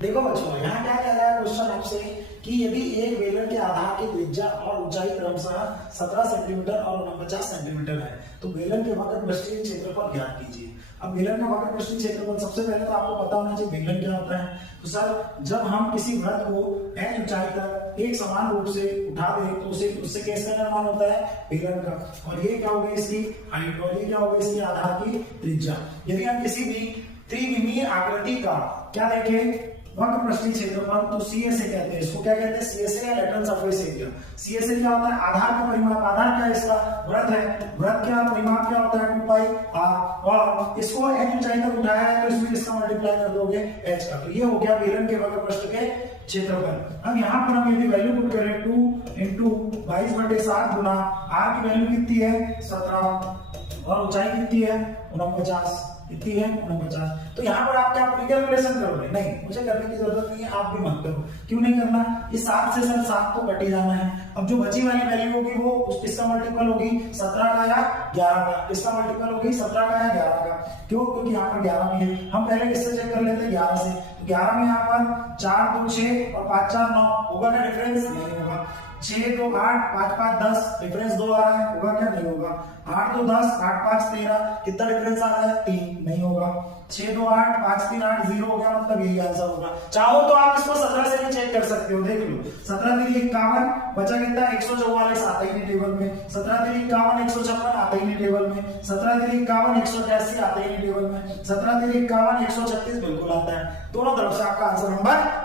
देखो बच्चों, यहाँ क्या कह रहा है क्वेश्चन आपसे कि यदि एक बेलन के आधार की त्रिज्या और ऊंचाई क्रमशः 17 सेंटीमीटर और 49 सेंटीमीटर है तो बेलन के वक्र पृष्ठीय क्षेत्रफल ज्ञात कीजिए। अब बेलन का वक्र पृष्ठीय क्षेत्रफल सबसे पहले तो आपको पता होना चाहिए बेलन क्या होता है। तो सर जब हम किसी वृत्त को n ऊंचाई तक एक समान रूप से उठा दे तो उससे किसका निर्माण होता है, बेलन का। और ये क्या होगा, इसकी हाइट, और ये क्या होगा, इसकी आधार की त्रिज्या। यदि हम किसी भी त्रिविमीय आकृति का क्या देखें, वक्र पृष्ठीय क्षेत्रफल, तो CSA कहते हैं इसको। क्या कहते हैं, CSA या लेटरल सरफेस एरिया। CSA क्या होता है, आधार का परिमाप। आधार क्या है, इसका वृत्त है। वृत्त क्या परिमाप क्या होता है, 2πr। और इसको h ऊंचाई तक उठाया है तो इसमें किसका मल्टीप्लाई कर दोगे, h का। तो ये हो गया बेलन के वक्र पृष्ठ के क्षेत्रफल। अब यहाँ पर हम यदि वैल्यू पुट करें 2 इंटू 22/7 गुना r की वैल्यू कितनी है, 17, और ऊंचाई कितनी है, 49, कितनी है, 49। तो यहाँ पर आप क्या कैलकुलेशन करोगे, नहीं मुझे करने की जरूरत नहीं है, आप भी मत करो। क्यों नहीं करना, ये 7 से सर 7 तो कट ही जाना है। अब जो बची वाली वैल्यू होगी वो किसका मल्टीपल होगी, 17 का या 11 का। किसका मल्टीपल होगी, 17 का या 11 का। क्यों, क्योंकि यहाँ पर 11 भी है। हम पहले किससे चेक कर लेते हैं, 11 से। तो 11 में यहाँ पर 4 2 6 और 5 4 9 होगा क्या डिफरेंस, नहीं होगा। 6 2 8 5 5 10 डिफरेंस 2 आ रहा है, होगा क्या, नहीं होगा। 8 2 10 8 5 13 कितना डिफरेंस आ रहा है, 3, नहीं होगा। 6 2 8 5 3 8 0 हो गया, मतलब यही आंसर होगा। चाहो तो आप इसको 17 से भी चेक कर सकते हो, देख लो। 17 3 51 बचा कितना, 144 आता ही नहीं टेबल में। 17 3 51 156 आता ही नहीं टेबल में। 17 3 51 188 आता ही नहीं टेबल में। 17 3 51 136 बिल्कुल आता है। दोनों तरफ से आपका आंसर नंबर